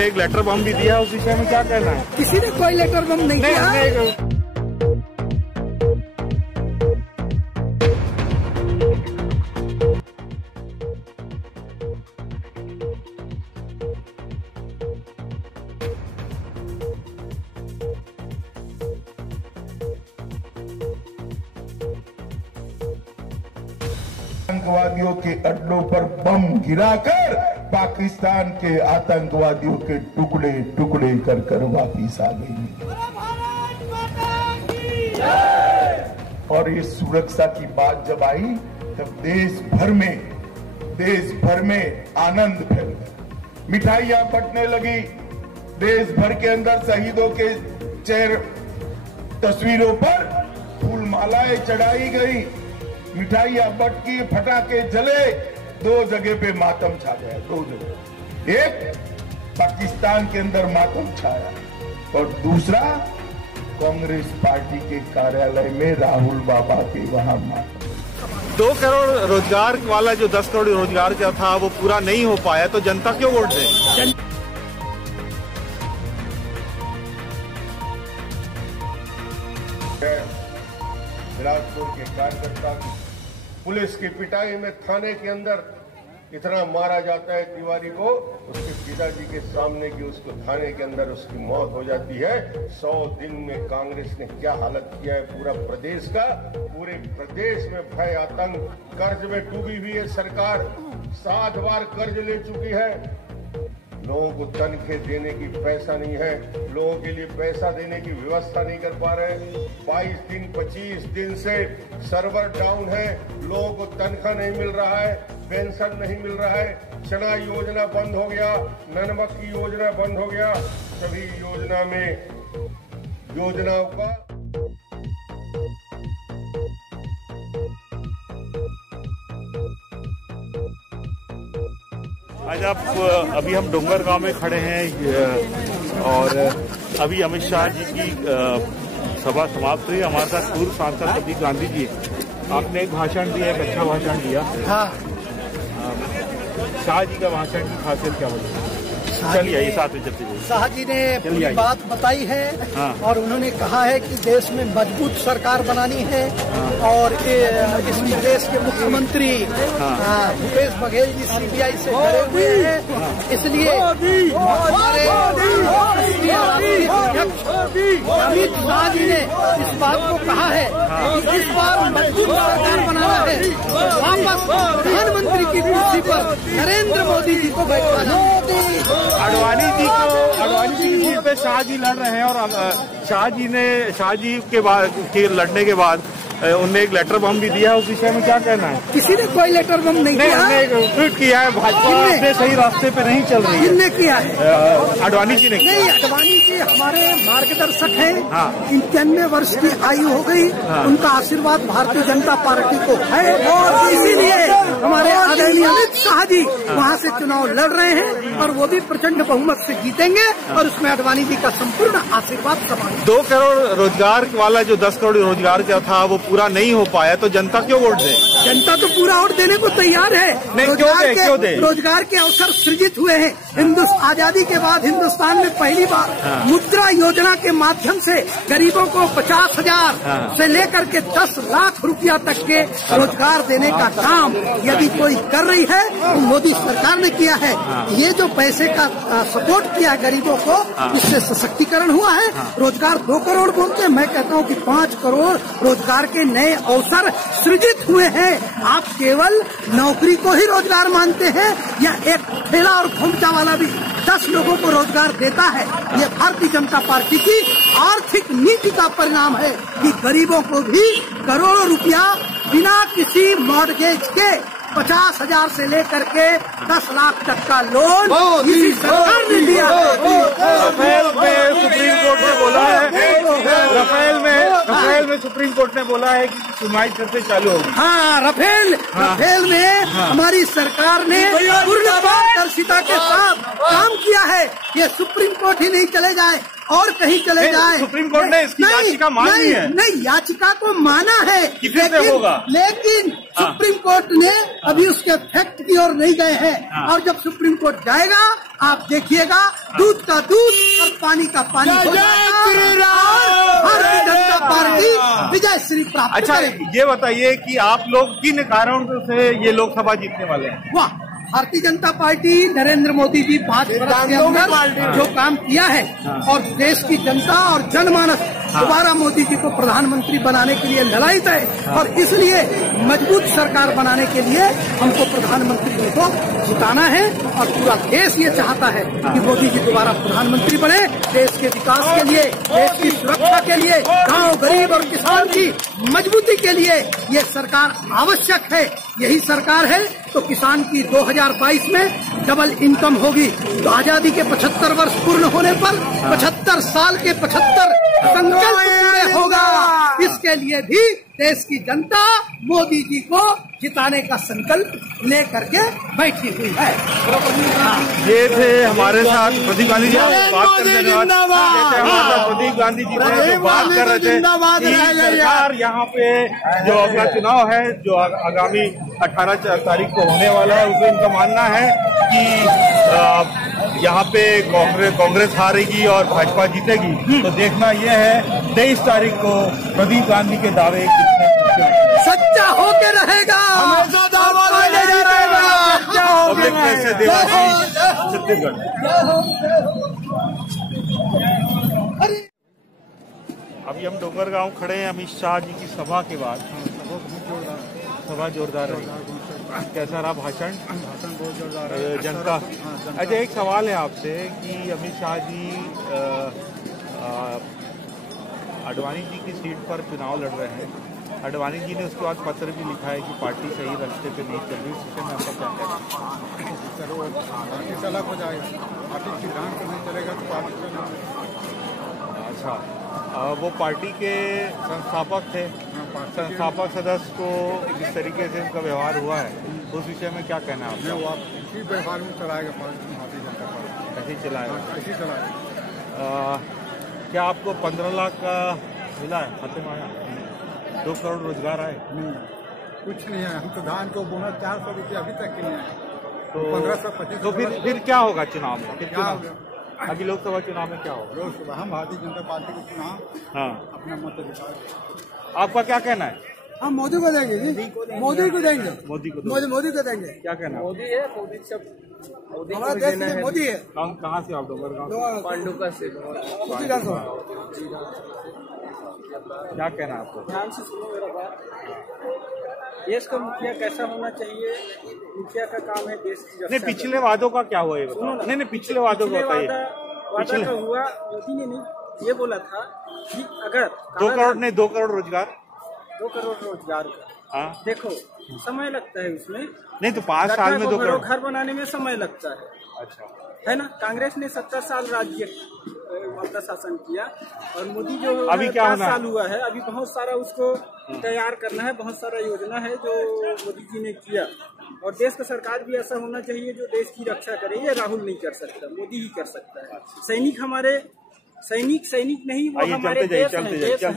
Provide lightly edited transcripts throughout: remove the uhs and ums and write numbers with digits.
उनने एक लेटर बम भी दिया, उस विषय में क्या कहना है? किसी ने कोई लेटर बम नहीं दिया। आतंकवादियों के अड्डों पर बम गिराकर पाकिस्तान के आतंकवादियों के टुकड़े टुकड़े कर कर वापिस आ गई। और ये सुरक्षा की बात जब आई तब देश भर में आनंद फैल गया, मिठाइयां बंटने लगी। देश भर के अंदर शहीदों के तस्वीरों पर फूल मालाएं चढ़ाई गई, मिठाइयां बटकी, फटाके जले। 2 जगह पे मातम छा गया, 2 जगह। एक पाकिस्तान के अंदर मातम छाया और दूसरा कांग्रेस पार्टी के कार्यालय में राहुल बाबा के वहां मातम। 2 करोड़ रोजगार वाला जो 10 करोड़ रोजगार का था वो पूरा नहीं हो पाया, तो जनता क्यों वोट दे? बिलासपुर के कार्यकर्ता पुलिस की पिटाई में थाने के अंदर इतना मारा जाता है तिवारी को, उसके पिताजी के सामने कि उसको थाने के अंदर उसकी मौत हो जाती है। 100 दिन में कांग्रेस ने क्या हालत किया है पूरा प्रदेश का। पूरे प्रदेश में भय, आतंक, कर्ज में डूबी हुई है सरकार, 7 बार कर्ज ले चुकी है। लोगों को तनख्वाह देने की पैसा नहीं है, लोगों के लिए पैसा देने की व्यवस्था नहीं कर पा रहे। 22 दिन 25 दिन से सर्वर डाउन है, लोगों को तनख्वाह नहीं मिल रहा है, पेंशन नहीं मिल रहा है, चना योजना बंद हो गया, नमक की योजना बंद हो गया। सभी योजना में योजनाओं का आज अभी हम डोंगर गांव में खड़े हैं और अभी अमित शाह जी की सभा समाप्त हुई। हमारे साथ पूर्व सांसद प्रदीप गांधी जी, आपने एक भाषण दिया, एक अच्छा भाषण दिया। हाँ। शाह जी का भाषण की खासियत क्या बोली? चलिए आइए साथ में चलते जाइए। शाह जी ने पूरी बात बताई है। हाँ। और उन्होंने कहा है कि देश में मजबूत सरकार बनानी है। हाँ। और इस देश के मुख्यमंत्री भूपेश बघेल जी CBI से डरे हुए हैं। हाँ। इसलिए हमारे अध्यक्ष अमित शाह जी ने इस बात को कहा है कि इस बार मजबूत सरकार बनाना है, वापस प्रधानमंत्री की कुर्सी पर नरेंद्र मोदी जी को बैठाना। अडवाणी जी की सीट पे शाह जी लड़ रहे हैं और शाह जी के लड़ने के बाद उनने एक लेटर बम भी दिया, उस विषय में क्या कहना है? किसी ने कोई लेटर बम नहीं दिया। उन्होंने ट्वीट किया है, भाजपा अपने सही रास्ते पे नहीं चल रही है। किसने किया है? अडवाणी जी ने। नहीं, अडवाणी जी हमारे मार्गदर्शक हैं। हाँ। 91 वर्ष की आयु हो गई। हाँ। उनका आशीर्वाद भारतीय जनता पार्टी को है और इसीलिए हमारे आदरणीय अमित शाह जी वहाँ से चुनाव लड़ रहे हैं और वो भी प्रचंड बहुमत से जीतेंगे। और उसमें अडवाणी जी का संपूर्ण आशीर्वाद समान। 2 करोड़ रोजगार वाला जो 10 करोड़ रोजगार का था वो पूरा नहीं हो पाया, तो जनता क्यों वोट दे? जनता तो पूरा वोट देने को तैयार है। क्यों दे? रोजगार के अवसर सृजित हुए हैं। आजादी के बाद हिंदुस्तान में पहली बार मुद्रा योजना के माध्यम से गरीबों को 50,000 से लेकर के 10 लाख रुपया तक के रोजगार देने का काम यदि कोई कर रही है तो मोदी सरकार ने किया है। ये जो पैसे का सपोर्ट किया गरीबों को, इससे सशक्तिकरण हुआ है। रोजगार 2 करोड़ बोलते, मैं कहता हूँ कि 5 करोड़ रोजगार के नए अवसर सृजित हुए हैं। आप केवल नौकरी को ही रोजगार मानते हैं या एक ठेला और खोमचा वाला भी 10 लोगों को रोजगार देता है? ये भारतीय जनता पार्टी की आर्थिक नीति का परिणाम है कि गरीबों को भी करोड़ों रुपया बिना किसी मॉर्गेज के 50,000 से लेकर के 10 लाख तक का लोन इसी सरकार ने दिया। रफेल में सुप्रीम कोर्ट ने बोला है, रफेल में सुप्रीम कोर्ट ने बोला है कि सुनवाई फिर से चालू होगी। हाँ, रफेल में हमारी सरकार ने पूर्ण पारदर्शिता के साथ काम किया है। ये सुप्रीम कोर्ट ही नहीं चले जाए, और कहीं चले जाए। सुप्रीम कोर्ट ने इसकी याचिका मान ली है। नहीं, याचिका को माना है, लेकिन सुप्रीम कोर्ट ने अभी उसके फैक्ट की ओर नहीं गए हैं। और जब सुप्रीम कोर्ट जाएगा, आप देखिएगा, दूध का दूध और पानी का पानी हो जाएगा। भारतीय जनता पार्टी विजय श्री प्राप्त करेगी। ये बताइए कि आप लोग किन कारणों से ये लोकसभा जीतने वाले हैं? वाह, भारतीय जनता पार्टी, नरेंद्र मोदी जी 5 वर्ष के अंदर जो काम किया है और देश की जनता और जनमानस दोबारा मोदी जी को प्रधानमंत्री बनाने के लिए लड़ाई है। और इसलिए मजबूत सरकार बनाने के लिए हमको प्रधानमंत्री जी को जिताना है। और पूरा देश ये चाहता है कि मोदी जी दोबारा प्रधानमंत्री बने। देश के विकास के लिए, देश की सुरक्षा के लिए, गांव, गरीब और किसान की मजबूती के लिए ये सरकार आवश्यक है। यही सरकार है तो किसान की 2022 में डबल इनकम होगी। तो आजादी के 75 वर्ष पूर्ण होने पर 75 साल के 75 संकल्प पूरे होगा। इसके लिए भी देश की जनता मोदी जी को जिताने का संकल्प लेकर के बैठी हुई है। ये थे हमारे साथ प्रदीप गांधी जी। बात करने के बाद हमारे साथ प्रदीप गांधी जी थे, जो बात कर रहे थे कि सरकार यहाँ पे जो अपना चुनाव है जो आगामी 18 तारीख को होने वाला है, उसमें इनका मानना है कि यहाँ पे कांग्रेस हारेगी और भाजपा जीतेगी। तो देखना यह है 23 तारीख को प्रदीप गांधी के दावे सच्चा होके रहेगा, पब्लिक प्रेस से देवाशीष, छत्तीसगढ़। अभी हम डोंगरगांव खड़े हैं अमित शाह जी की सभा के बाद। सभा जोरदार रही। कैसा रहा भाषण? बहुत जोरदार है। जनता। अच्छा, एक सवाल है आपसे कि अमित शाह जी आडवाणी जी की सीट पर चुनाव लड़ रहे हैं। आडवाणी जी ने उसके बाद पत्र भी लिखा है कि पार्टी सही रास्ते पे नहीं चल रही। इस विषय में आपका क्या कहना है? पार्टी सलाह हो जाएगा, पार्टी सिद्धांत पर नहीं चलेगा तो पार्टी चलेगा। अच्छा, वो पार्टी के संस्थापक थे। संस्थापक सदस्य को जिस तरीके से उनका व्यवहार हुआ है, उस विषय में क्या कहना है आपका? वो इसी व्यवहार में चलाएगा पार्टी, भारतीय जनता पार्टी ऐसे ही चलाएगा। ऐसे चलाएगा। क्या आपको 15 लाख का मिला है खाते में? आया 2 करोड़ रोजगार आए? नहीं, कुछ नहीं है। हम तो धान को बोनस 400 रुपये अभी तक के नहीं आए। तो 1525। तो फिर क्या होगा चुनाव में? फिर चुनाव अभी लोकसभा चुनाव में क्या होगा? लोकसभा हम भारतीय जनता पार्टी को चुनाव अपना मत अधिकार। आपका क्या कहना है? हम मोदी को देंगे जी, मोदी को देंगे, मोदी को मोदी को देंगे। क्या कहना है? मोदी है, मोदी सब हमारा देश में मोदी है। कहाँ से आप? डोंगरगांव पांडुका से। क्या कहना है आपको? ध्यान से सुनो मेरा बात। देश का मुखिया कैसा होना चाहिए? मुखिया का काम है देश की रक्षा। नहीं, पिछले वादों का क्या हुआ ये बताओ। नहीं, पिछले वादों का बताइए। वादा का हुआ, मोदी ने नहीं ये बोला था कि अगर 2 करोड़ नहीं 2 करोड़ रोजगार, 2 करोड़ रोजगार का। हाँ, देखो समय लगता है उसमें। नहीं तो 5 साल में 2 करोड़ घर बनाने में समय लगता है। अच्छा, है ना। कांग्रेस ने 70 साल राज्य अपना शासन किया और मोदी जो अभी क्या 5 साल हुआ है, अभी बहुत सारा उसको तैयार करना है। बहुत सारा योजना है जो मोदी जी ने किया। और देश का सरकार भी ऐसा होना चाहिए जो देश की रक्षा करे। ये राहुल नहीं कर सकता, मोदी ही कर सकता है। सैनिक हमारे सैनिक नहीं, वो हमारे देश हैं, देश है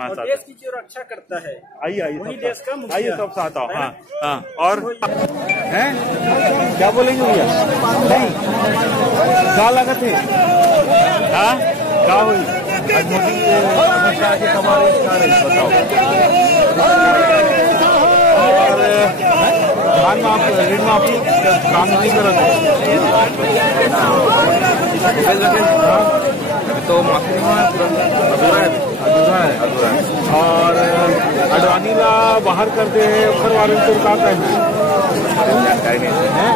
और देश की जो रक्षा करता है। आइए देश का मुखिया। आइए सब साथ आओ। हाँ, और हैं क्या बोलेंगे भैया? नहीं क्या लागत है? हाँ, क्या हुई? आज मोदी अमित शाह के सवाल बताओ। और धान में आप ऋण माफी काम नहीं कर रहे तो माफी अधूरा है। और अडवाणी ला बाहर करते हैं घर वाले तो क्या कहना है?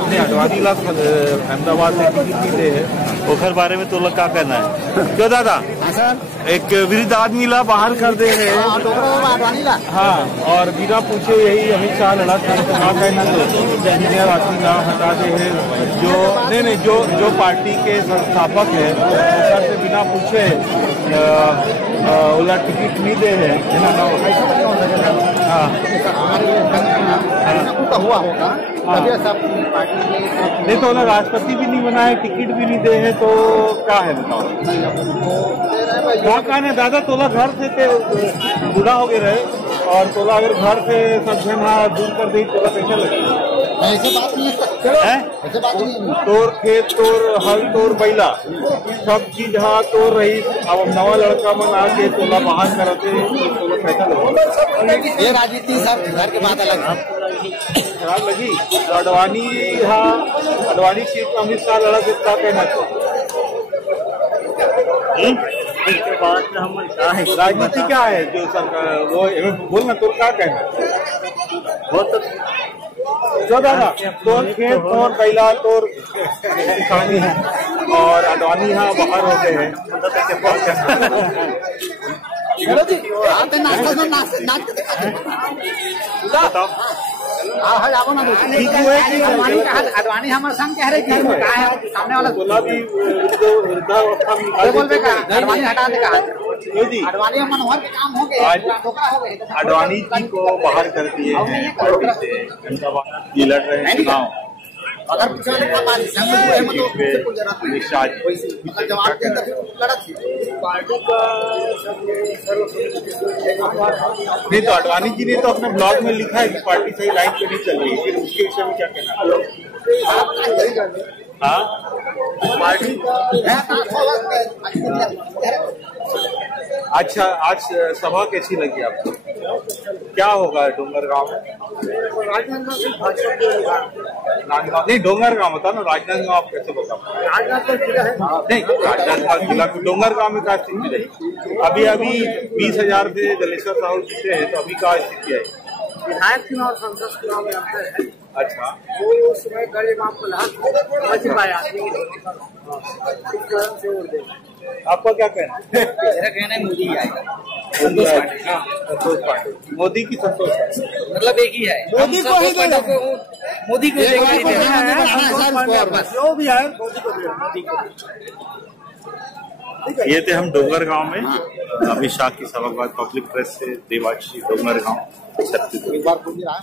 नहीं, अडवाणी ला अहमदाबाद में टिकट मिले है ओखर बारे में तो लोग क्या कहना है? क्यों दादा? एक वृद्ध आदमी ला बाहर कर दे रहे हैं। हाँ, और बिना पूछे यही अमित शाह लड़ा था। तो क्या कहना? इंजीनियर आदमी ला हटा दे है जो नहीं जो पार्टी के संस्थापक है से बिना पूछे ओला टिकट नहीं दे है। हाँ, कुछ तो हुआ होगा तभी सब पार्टी में। नहीं तो ना राष्ट्रपति भी नहीं बना है, टिकट भी नहीं दे है, तो क्या है बताओ। कहाँ है दादा, तोला घर से बूढ़ा हो गए रहे और तोला अगर घर से सब जन दूर कर दी तोला कैसे लगेगा? ऐसे बात नहीं है, ऐसे बात नहीं। तोर खेत, तोर हल, तोर बैला, सब चीज हाँ तोर रही। अब नवा लड़का मन आके तोला बाहर करते तोला कैसा लगेगा? ये राजनीति सब घर के बात अलग खराब लगी। अडवाणी सीट में अमित शाह लड़ा, क्या कहना चाहिए? इसके बाद हम राजनीति क्या है जो सरकार वो बोलना, तो क्या कहना बहुत जो दादा तोर खेत, तोर बैला, तोर किसानी है और अडवाणी यहाँ बाहर होते हैं। बताओ अडवाणी हमारे संग कह रहे थे सामने वाला गुलाबी अडवाणी हटा देगा। अडवाणी मनोहर के काम हो गए, अडवाणी जी को बाहर कर दिए हैं पार्टी से, ये लड़ रहे हैं चुनाव। अगर पार्टी का नहीं तो अडवाणी जी ने तो अपने ब्लॉग में लिखा है कि पार्टी सही लाइन पे नहीं चल रही, फिर उसके विषय में क्या कहना? हाँ पार्टी अच्छा, आज सभा कैसी लगी आपको? क्या होगा डोंगरगांव में? राजनांदगांव नहीं, डोंगरगांव बता ना, राजनांदगांव आप कैसे बताओ? नहीं, राजनांदगांव जिला डोंगरगांव में क्या स्थिति रही? अभी 20,000 से जलेश्वर साहू जीते हैं, तो अभी क्या स्थिति है? विधायक चुनाव और संसद चुनाव में अंतर है। अच्छा, वो उस समय कार्यक्रम को बच पाया, आपका क्या कहना है? मेरा कहना है मोदी आएगा। संतोष पाटिल, मोदी की संतोष मतलब एक ही है, मोदी को ही देना, मोदी को जो भी है मोदी को। ये थे हम डोंगरगांव में अमित शाह की सभा के बाद पब्लिक प्रेस से देवाशी डोंगरगांव छत्तीसगढ़।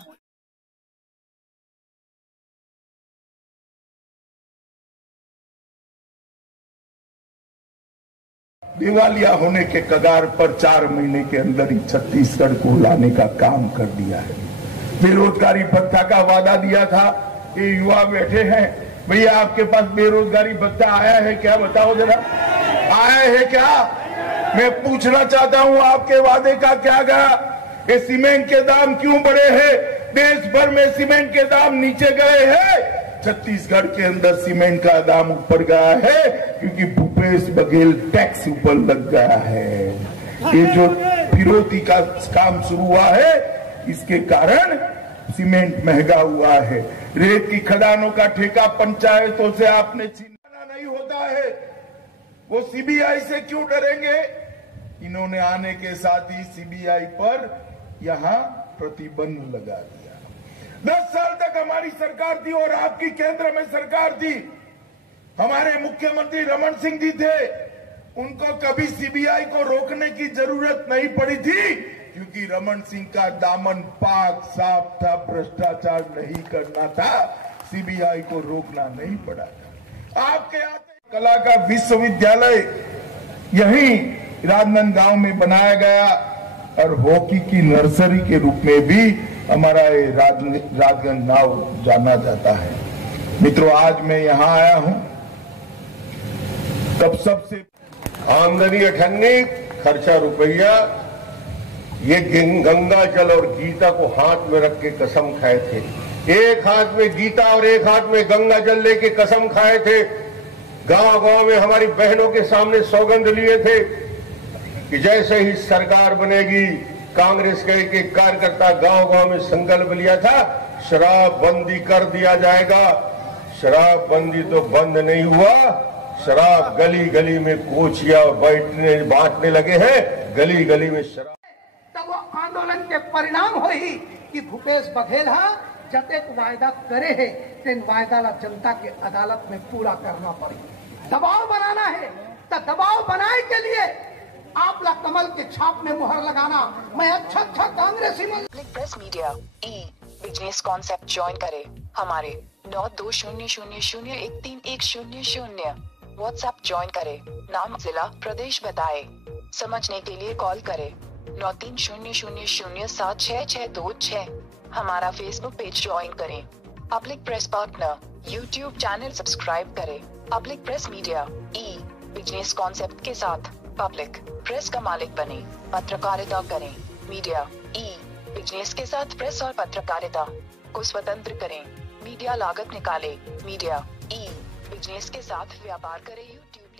दिवालिया होने के कगार पर 4 महीने के अंदर ही छत्तीसगढ़ को लाने का काम कर दिया है। बेरोजगारी भत्ता का वादा दिया था, ये युवा बैठे हैं, भैया आपके पास बेरोजगारी भत्ता आया है क्या? बताओ जरा, आया है क्या? मैं पूछना चाहता हूं आपके वादे का क्या गया? ये सीमेंट के दाम क्यों बढ़े हैं? देश भर में सीमेंट के दाम नीचे गए हैं, छत्तीसगढ़ के अंदर सीमेंट का दाम ऊपर गया है क्योंकि भूपेश बघेल टैक्स ऊपर लग गया है। ये जो फिरौती का काम शुरू हुआ है, इसके कारण सीमेंट महंगा हुआ है। रेत की खदानों का ठेका पंचायतों से आपने छीना नहीं होता है, वो सीबीआई से क्यों डरेंगे? इन्होंने आने के साथ ही सीबीआई पर यहां प्रतिबंध लगा दिया। 10 साल तक हमारी सरकार थी और आपकी केंद्र में सरकार थी, हमारे मुख्यमंत्री रमन सिंह जी थे, उनको कभी सीबीआई को रोकने की जरूरत नहीं पड़ी थी क्योंकि रमन सिंह का दामन पाक साफ था, भ्रष्टाचार नहीं करना था, सीबीआई को रोकना नहीं पड़ा था। आपके आते कला का विश्वविद्यालय यहीं राजनांदगांव में बनाया गया और हॉकी की नर्सरी के रूप में भी हमारा ये राजनांदगांव जाना जाता है। मित्रों, आज मैं यहाँ आया हूँ तब सबसे आमदनी 98, खर्चा रुपया, ये गंगा जल और गीता को हाथ में रख के कसम खाए थे। एक हाथ में गीता और एक हाथ में गंगा जल लेके कसम खाए थे। गांव गांव में हमारी बहनों के सामने सौगंध लिए थे कि जैसे ही सरकार बनेगी, कांग्रेस के एक कार्यकर्ता गांव गांव में संकल्प लिया था, शराब बंदी कर दिया जाएगा। शराब बंदी तो बंद नहीं हुआ, शराब गली गली में कोचिया और बांटने लगे हैं, गली गली में शराब। तब वो आंदोलन के परिणाम हो ही कि भूपेश बघेल जतेक वायदा करे है, तेन वायदा ला जनता के अदालत में पूरा करना पड़े। दबाव बनाना है तो दबाव बनाए के लिए आप ला कमल के छाप में मुहर लगाना। मैं अच्छा कांग्रेसी में Press Media E business concept join करें हमारे 9200013100। व्हाट्सएप ज्वाइन करें, नाम जिला प्रदेश बताएं। समझने के लिए कॉल करें 9300076626। हमारा फेसबुक पेज ज्वाइन करें। Public press partner YouTube channel subscribe करें। पब्लिक प्रेस मीडिया ई बिजनेस कॉन्सेप्ट के साथ पब्लिक प्रेस का मालिक बने, पत्रकारिता करें। मीडिया ई बिजनेस के साथ प्रेस और पत्रकारिता को स्वतंत्र करें। मीडिया लागत निकाले। मीडिया ई बिजनेस के साथ व्यापार करें। यूट्यूब